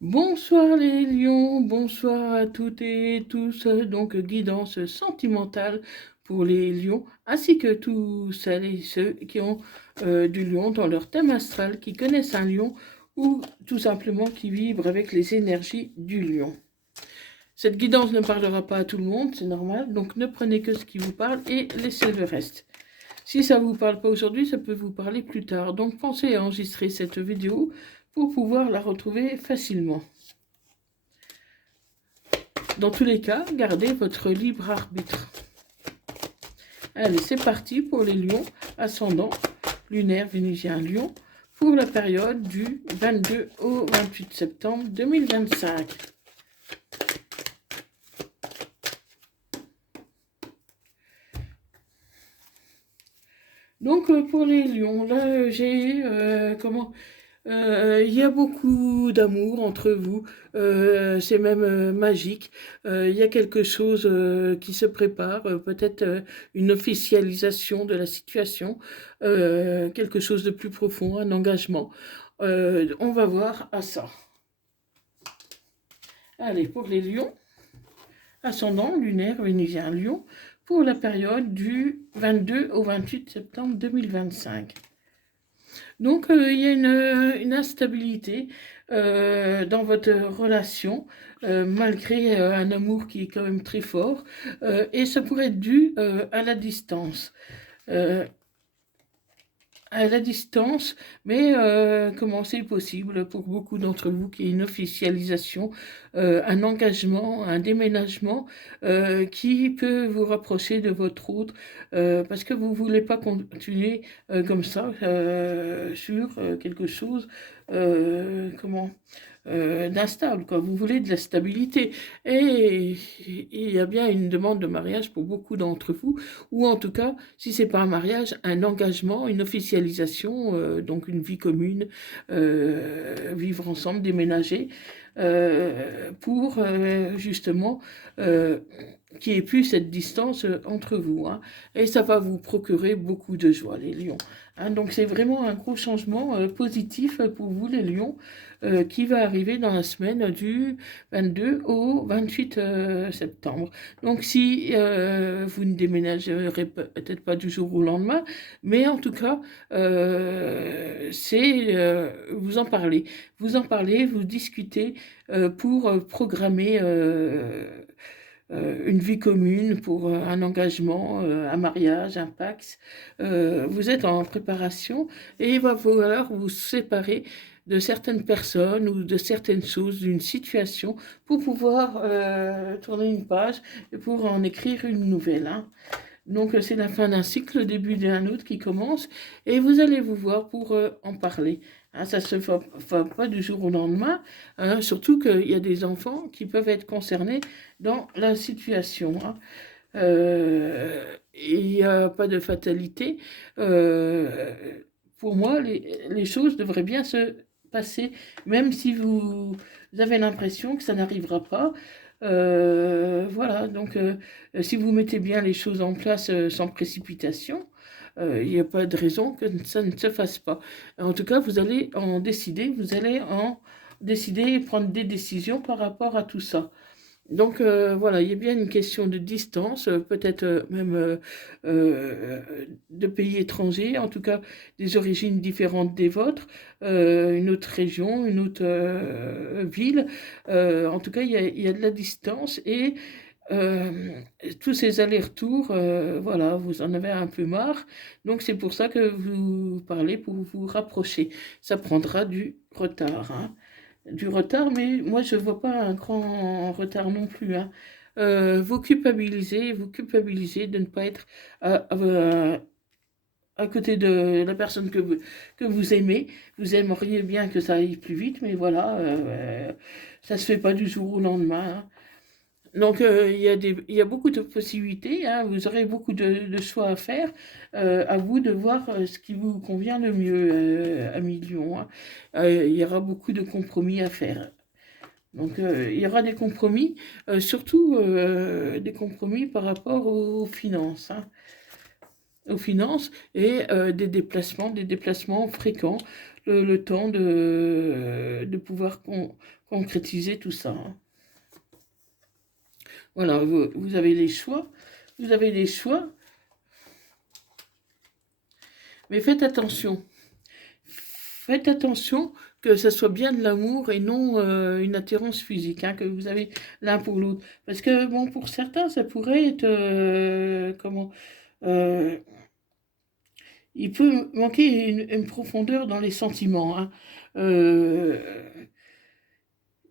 Bonsoir les lions, bonsoir à toutes et tous. Donc, guidance sentimentale pour les lions, ainsi que tous celles et ceux qui ont du lion dans leur thème astral, qui connaissent un lion ou tout simplement qui vibrent avec les énergies du lion. Cette guidance ne parlera pas à tout le monde, c'est normal, donc ne prenez que ce qui vous parle et laissez le reste. Si ça ne vous parle pas aujourd'hui, ça peut vous parler plus tard. Donc pensez à enregistrer cette vidéo pour pouvoir la retrouver facilement. Dans tous les cas, gardez votre libre arbitre. Allez, c'est parti pour les lions, ascendant lunaire vénusien lion, pour la période du 22 au 28 septembre 2025. Donc pour les lions, là j'ai il y a beaucoup d'amour entre vous, c'est même magique. Il y a quelque chose qui se prépare, peut-être une officialisation de la situation, quelque chose de plus profond, un engagement. On va voir à ça. Allez, pour les lions, ascendant lunaire vénusien lion, pour la période du 22 au 28 septembre 2025. Donc, il y a une instabilité dans votre relation, malgré un amour qui est quand même très fort, et ça pourrait être dû à la distance. Euh, à la distance, mais comment c'est possible pour beaucoup d'entre vous qu'il y ait une officialisation, un engagement, un déménagement qui peut vous rapprocher de votre autre, parce que vous ne voulez pas continuer comme ça sur quelque chose, comment d'instable, quoi. Vous voulez de la stabilité. Et il y a bien une demande de mariage pour beaucoup d'entre vous, ou en tout cas, si c'est pas un mariage, un engagement, une officialisation, donc une vie commune, vivre ensemble, déménager, pour justement qu'il n'y ait plus cette distance entre vous, hein. Et ça va vous procurer beaucoup de joie, les lions, hein. Donc c'est vraiment un gros changement positif pour vous, les lions, qui va arriver dans la semaine du 22 au 28 septembre. Donc si vous ne déménagerez peut-être pas du jour au lendemain, mais en tout cas, c'est vous en parlez, vous discutez pour programmer une vie commune, pour un engagement, un mariage, un Pax. Vous êtes en préparation et il va falloir vous séparer de certaines personnes ou de certaines choses, d'une situation, pour pouvoir tourner une page et pour en écrire une nouvelle, hein. Donc c'est la fin d'un cycle, le début d'un autre qui commence, et vous allez vous voir pour en parler, hein. Ça ne se fait pas du jour au lendemain, hein, surtout qu'il y a des enfants qui peuvent être concernés dans la situation, hein. Il n'y a pas de fatalité. Euh, pour moi, les choses devraient bien se passer, même si vous avez l'impression que ça n'arrivera pas. Voilà, donc si vous mettez bien les choses en place sans précipitation, il n'y a pas de raison que ça ne se fasse pas. En tout cas, vous allez en décider, vous allez en décider et prendre des décisions par rapport à tout ça. Donc voilà, il y a bien une question de distance, peut-être même euh, de pays étrangers, en tout cas des origines différentes des vôtres, une autre région, une autre ville. En tout cas, il y a de la distance et euh, tous ces allers-retours, voilà, vous en avez un peu marre. Donc c'est pour ça que vous parlez pour vous rapprocher. Ça prendra du retard, hein. Du retard, mais moi je ne vois pas un grand retard non plus, hein. Vous culpabilisez de ne pas être à côté de la personne que vous aimez. Vous aimeriez bien que ça aille plus vite, mais voilà, ça ne se fait pas du jour au lendemain, hein. Donc, il y a beaucoup de possibilités, hein. Vous aurez beaucoup de choix à faire. À vous de voir ce qui vous convient le mieux, ami Lion, hein. Il y aura beaucoup de compromis à faire. Donc, il y aura des compromis, surtout des compromis par rapport aux finances, hein, aux finances et des déplacements fréquents. le temps de pouvoir concrétiser tout ça. Hein. Voilà, vous avez les choix. Vous avez les choix. Mais faites attention. Faites attention que ça soit bien de l'amour et non une attirance physique, hein, que vous avez l'un pour l'autre. Parce que, bon, pour certains, ça pourrait être... comment il peut manquer une profondeur dans les sentiments. Hein. Euh,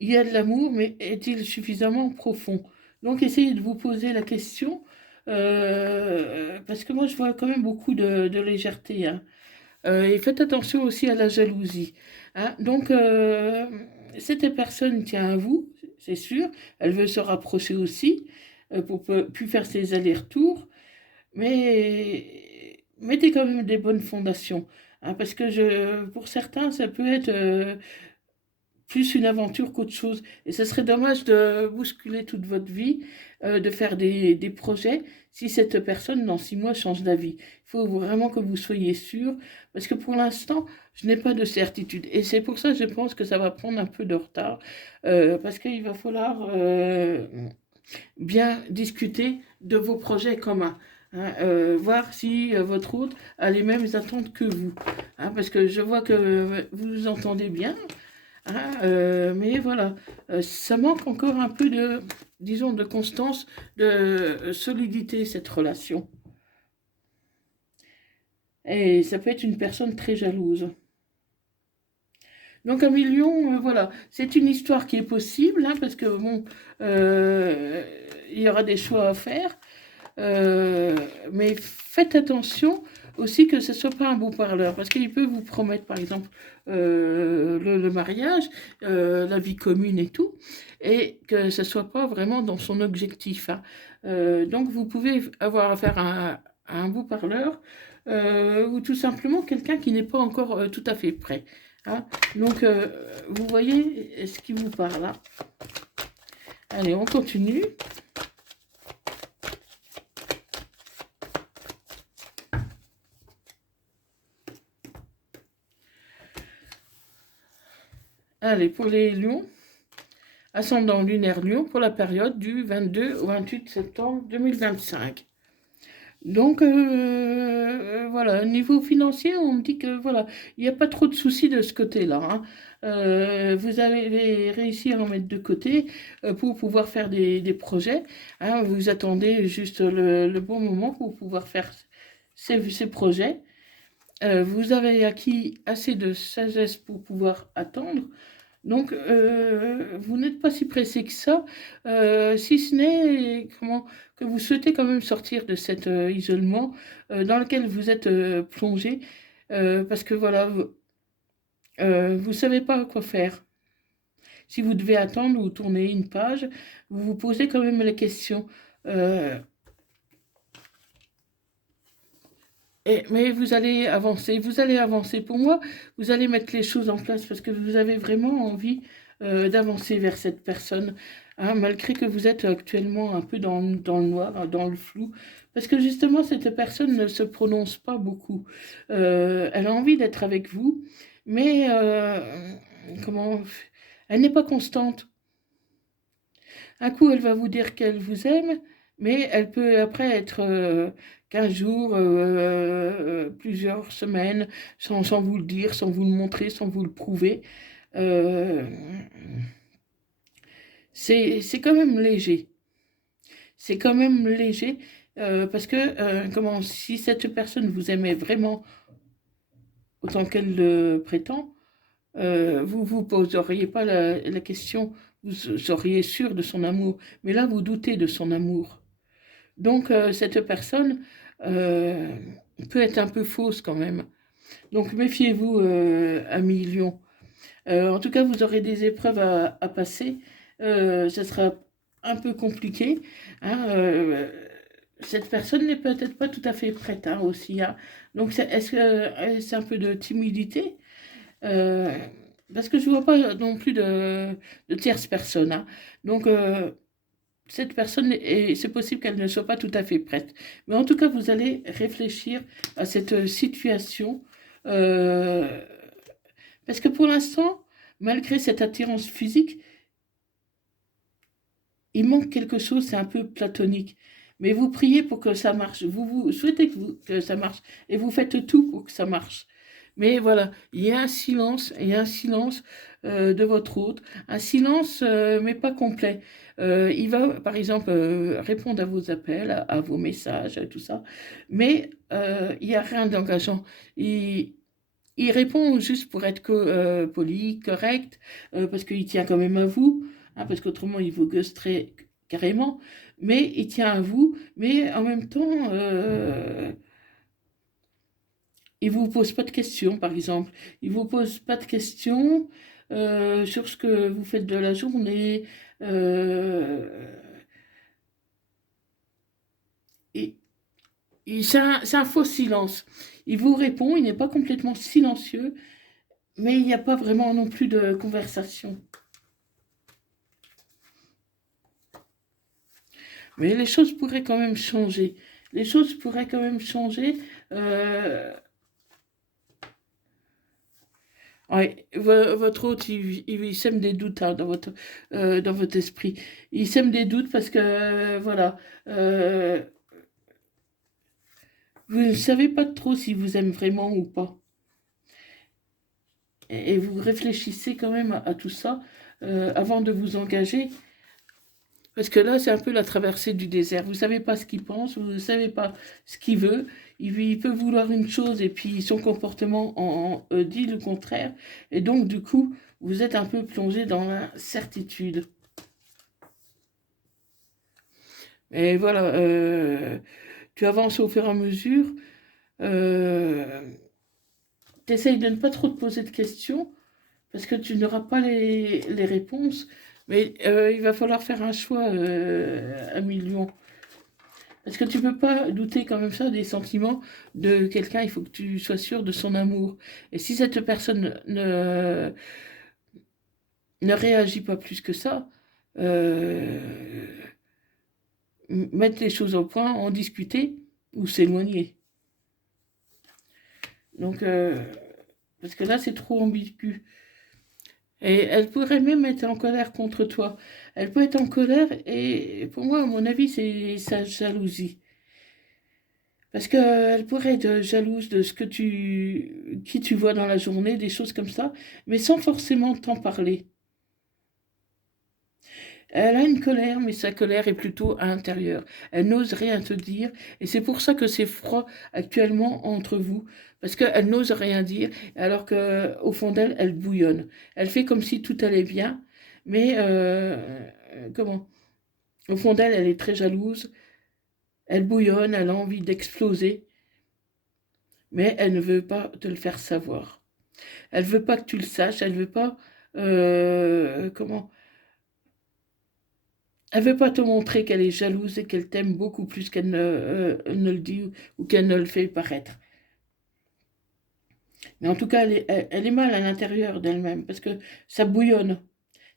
il y a de l'amour, mais est-il suffisamment profond? Donc, essayez de vous poser la question, parce que moi, je vois quand même beaucoup de légèreté. Hein. Et faites attention aussi à la jalousie. Hein. Donc, cette personne tient à vous, c'est sûr. Elle veut se rapprocher aussi pour plus faire ses allers-retours. Mais mettez quand même des bonnes fondations. Hein, parce que pour certains, ça peut être plus une aventure qu'autre chose. Et ce serait dommage de bousculer toute votre vie, de faire des projets, si cette personne, dans 6 mois, change d'avis. Il faut vraiment que vous soyez sûr, parce que pour l'instant, je n'ai pas de certitude. Et c'est pour ça que je pense que ça va prendre un peu de retard, parce qu'il va falloir bien discuter de vos projets communs. Hein, voir si votre hôte a les mêmes attentes que vous. Hein, parce que je vois que vous vous entendez bien, hein, mais voilà, ça manque encore un peu de, disons, de constance, de solidité, cette relation. Et ça peut être une personne très jalouse. Donc un million, voilà, c'est une histoire qui est possible, hein, parce que bon, il y aura des choix à faire. Euh, mais faites attention aussi que ce ne soit pas un beau parleur, parce qu'il peut vous promettre, par exemple, le mariage, la vie commune et tout, et que ce ne soit pas vraiment dans son objectif. Hein. Donc, vous pouvez avoir affaire à un beau parleur, ou tout simplement quelqu'un qui n'est pas encore tout à fait prêt. Hein. Donc, vous voyez ce qui vous parle là. Allez, on continue. Allez, pour les lions, ascendant lunaire lion pour la période du 22 au 28 septembre 2025. Donc, voilà, niveau financier, on me dit que voilà, il n'y a pas trop de soucis de ce côté-là. Hein. Vous avez réussi à en mettre de côté pour pouvoir faire des projets. Hein. Vous attendez juste le bon moment pour pouvoir faire ces projets. Vous avez acquis assez de sagesse pour pouvoir attendre. Donc, vous n'êtes pas si pressé que ça, si ce n'est que vous souhaitez quand même sortir de cet isolement dans lequel vous êtes plongé, parce que voilà, vous ne savez pas quoi faire. Si vous devez attendre ou tourner une page, vous vous posez quand même la question. euh, mais vous allez avancer, Pour moi, vous allez mettre les choses en place parce que vous avez vraiment envie d'avancer vers cette personne, hein, malgré que vous êtes actuellement un peu dans le noir, hein, dans le flou, parce que justement, cette personne ne se prononce pas beaucoup. Elle a envie d'être avec vous, mais comment, elle n'est pas constante. Un coup, elle va vous dire qu'elle vous aime, mais elle peut après être 15 jours, plusieurs semaines, sans vous le dire, sans vous le montrer, sans vous le prouver. Euh, c'est quand même léger. C'est quand même léger parce que si cette personne vous aimait vraiment autant qu'elle le prétend, vous vous poseriez pas la question, vous seriez sûr de son amour. Mais là, vous doutez de son amour. Donc, cette personne euh, peut être un peu fausse quand même. Donc, méfiez-vous, amis lion. En tout cas, vous aurez des épreuves à passer. Ça sera un peu compliqué. Hein, cette personne n'est peut-être pas tout à fait prête hein, aussi. Hein. Donc, est-ce que c'est un peu de timidité euh, parce que je ne vois pas non plus de tierce personne. Hein. Donc, cette personne, c'est possible qu'elle ne soit pas tout à fait prête. Mais en tout cas, vous allez réfléchir à cette situation. Euh, Parce que pour l'instant, malgré cette attirance physique, il manque quelque chose, c'est un peu platonique. Mais vous priez pour que ça marche. Vous souhaitez que ça marche. Et vous faites tout pour que ça marche. Mais voilà, il y a un silence de votre hôte. Un silence, mais pas complet. Il va, par exemple, répondre à vos appels, à vos messages, tout ça. Mais il n'y a rien d'engageant. Il répond juste pour être poli, correct, parce qu'il tient quand même à vous, hein, parce qu'autrement il vous gueusterait carrément, mais il tient à vous, mais en même temps, il vous pose pas de questions, par exemple. Il vous pose pas de questions sur ce que vous faites de la journée. euh, et, c'est un faux silence. Il vous répond, il n'est pas complètement silencieux, mais il n'y a pas vraiment non plus de conversation. Mais les choses pourraient quand même changer. Les choses pourraient quand même changer. Euh, ouais, votre hôte, il sème des doutes hein, dans votre esprit. Il sème des doutes parce que, voilà, euh, vous ne savez pas trop si vous aime vraiment ou pas. Et vous réfléchissez quand même à tout ça avant de vous engager. Parce que là, c'est un peu la traversée du désert. Vous ne savez pas ce qu'il pense, vous ne savez pas ce qu'il veut. Il peut vouloir une chose et puis son comportement dit le contraire. Et donc, du coup, vous êtes un peu plongé dans l'incertitude. Et voilà, tu avances au fur et à mesure. Euh, tu essayes de ne pas trop te poser de questions parce que tu n'auras pas les réponses. Mais il va falloir faire un choix à million. Parce que tu peux pas douter comme ça des sentiments de quelqu'un, il faut que tu sois sûr de son amour. Et si cette personne ne réagit pas plus que ça, euh, mettre les choses au point, en discuter ou s'éloigner. Donc, parce que là, c'est trop ambigu. Et elle pourrait même être en colère contre toi. Elle peut être en colère et pour moi, à mon avis, c'est sa jalousie. Parce qu'elle pourrait être jalouse de qui tu vois dans la journée, des choses comme ça, mais sans forcément t'en parler. Elle a une colère, mais sa colère est plutôt à l'intérieur. Elle n'ose rien te dire, et c'est pour ça que c'est froid actuellement entre vous, parce qu'elle n'ose rien dire, alors qu'au fond d'elle, elle bouillonne. Elle fait comme si tout allait bien, mais comment? Au fond d'elle, elle est très jalouse, elle bouillonne, elle a envie d'exploser, mais elle ne veut pas te le faire savoir. Elle veut pas que tu le saches, elle veut pas comment elle veut pas te montrer qu'elle est jalouse et qu'elle t'aime beaucoup plus qu'elle ne le dit ou qu'elle ne le fait paraître. Mais en tout cas, elle est mal à l'intérieur d'elle-même parce que ça bouillonne.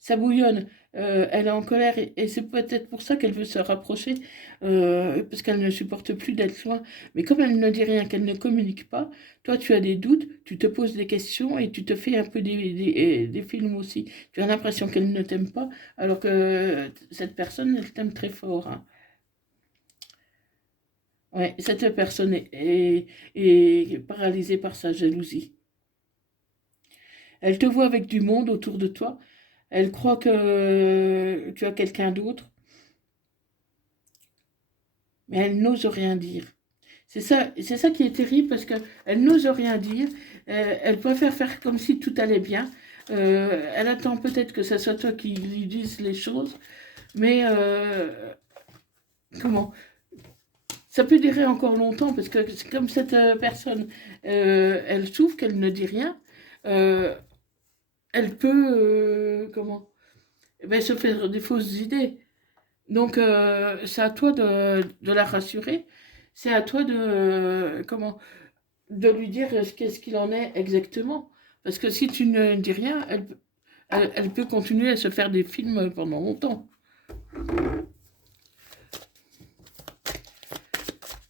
Ça bouillonne. Elle est en colère et c'est peut-être pour ça qu'elle veut se rapprocher parce qu'elle ne supporte plus d'être loin. Mais comme elle ne dit rien, qu'elle ne communique pas, toi tu as des doutes, tu te poses des questions et tu te fais un peu des films aussi. Tu as l'impression qu'elle ne t'aime pas alors que cette personne, elle t'aime très fort. Hein. Ouais, cette personne est paralysée par sa jalousie. Elle te voit avec du monde autour de toi. Elle croit que tu as quelqu'un d'autre, mais elle n'ose rien dire. C'est ça qui est terrible parce qu'elle n'ose rien dire. Elle préfère faire comme si tout allait bien. Elle attend peut-être que ce soit toi qui lui dise les choses, mais comment? Ça peut durer encore longtemps parce que c'est comme cette personne, elle souffre, qu'elle ne dit rien. euh, Elle peut, comment? Eh ben, se faire des fausses idées. Donc, c'est à toi de la rassurer. C'est à toi comment? De lui dire qu'est-ce qu'il en est exactement. Parce que si tu ne dis rien, elle peut continuer à se faire des films pendant longtemps.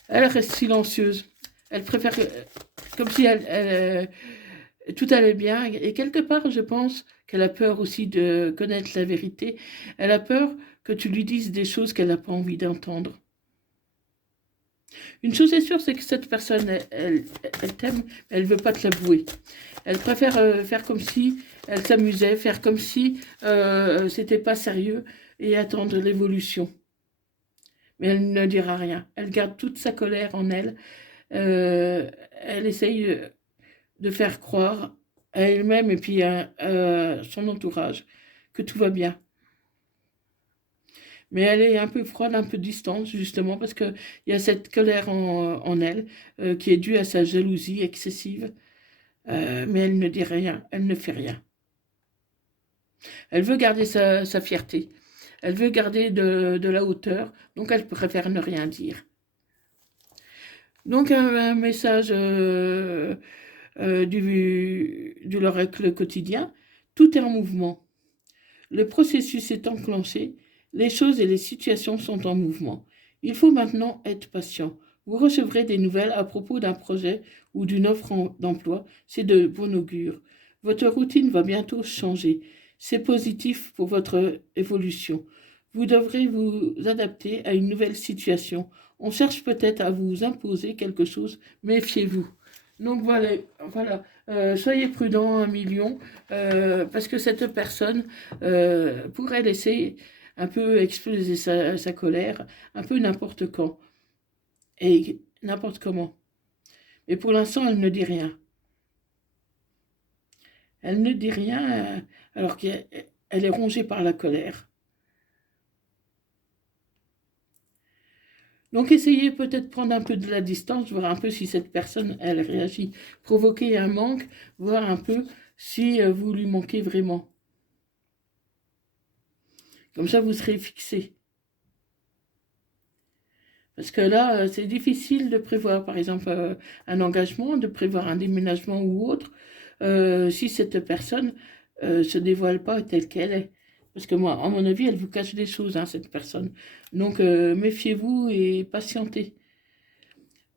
Elle reste silencieuse. Elle préfère, comme si tout allait bien. Et quelque part, je pense qu'elle a peur aussi de connaître la vérité. Elle a peur que tu lui dises des choses qu'elle n'a pas envie d'entendre. Une chose est sûre, c'est que cette personne, elle t'aime, mais elle ne veut pas te l'avouer. Elle préfère faire comme si elle s'amusait, faire comme si c'était pas sérieux et attendre l'évolution. Mais elle ne dira rien. Elle garde toute sa colère en elle. Elle essaye de faire croire à elle-même et puis à son entourage que tout va bien. Mais elle est un peu froide, un peu distante, justement, parce qu'il y a cette colère en elle qui est due à sa jalousie excessive. Mais elle ne dit rien, elle ne fait rien. Elle veut garder sa fierté, elle veut garder de la hauteur, donc elle préfère ne rien dire. Donc un message de l'oracle quotidien, tout est en mouvement. Le processus est enclenché, les choses et les situations sont en mouvement. Il faut maintenant être patient. Vous recevrez des nouvelles à propos d'un projet ou d'une offre d'emploi, c'est de bon augure. Votre routine va bientôt changer. C'est positif pour votre évolution. Vous devrez vous adapter à une nouvelle situation. On cherche peut-être à vous imposer quelque chose, méfiez-vous. Donc voilà. Soyez prudent, 1 million, parce que cette personne pourrait laisser un peu exploser sa colère, un peu n'importe quand et n'importe comment. Mais pour l'instant, elle ne dit rien. Elle ne dit rien alors qu'elle est rongée par la colère. Donc essayez peut-être de prendre un peu de la distance, voir un peu si cette personne, elle réagit. Provoquer un manque, voir un peu si vous lui manquez vraiment. Comme ça, vous serez fixé. Parce que là, c'est difficile de prévoir, par exemple, un engagement, de prévoir un déménagement ou autre, si cette personne se dévoile pas telle qu'elle est. Parce que moi, à mon avis, elle vous cache des choses, hein, cette personne. Donc, méfiez-vous et patientez.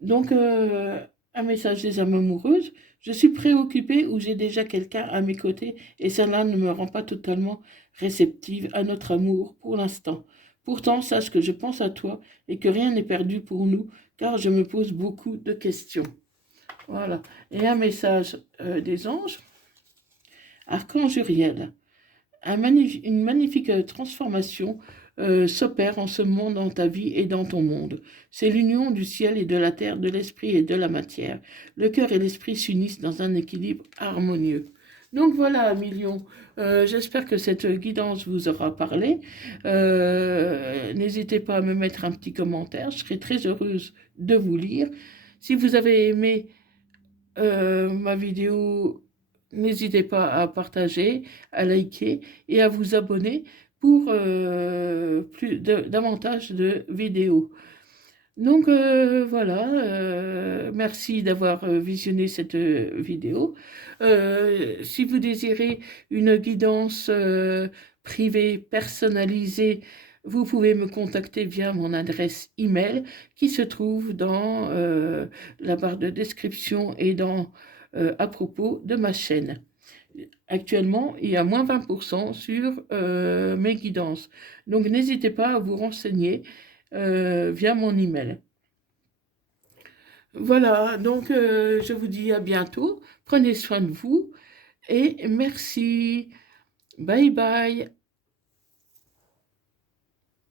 Donc, un message des âmes amoureuses. Je suis préoccupée ou j'ai déjà quelqu'un à mes côtés et cela ne me rend pas totalement réceptive à notre amour pour l'instant. Pourtant, sache que je pense à toi et que rien n'est perdu pour nous, car je me pose beaucoup de questions. Voilà. Et un message des anges. Archange Uriel. Une magnifique transformation s'opère en ce moment dans ta vie et dans ton monde. C'est l'union du ciel et de la terre, de l'esprit et de la matière. Le cœur et l'esprit s'unissent dans un équilibre harmonieux. Donc voilà, millions. J'espère que cette guidance vous aura parlé. N'hésitez pas à me mettre un petit commentaire. Je serai très heureuse de vous lire. Si vous avez aimé ma vidéo, n'hésitez pas à partager, à liker et à vous abonner pour davantage de vidéos. Donc voilà, merci d'avoir visionné cette vidéo. Si vous désirez une guidance privée, personnalisée, vous pouvez me contacter via mon adresse email qui se trouve dans la barre de description et à propos de ma chaîne. Actuellement, il y a moins 20% sur mes guidances. Donc n'hésitez pas à vous renseigner via mon email. Voilà, donc je vous dis à bientôt. Prenez soin de vous et merci. Bye bye.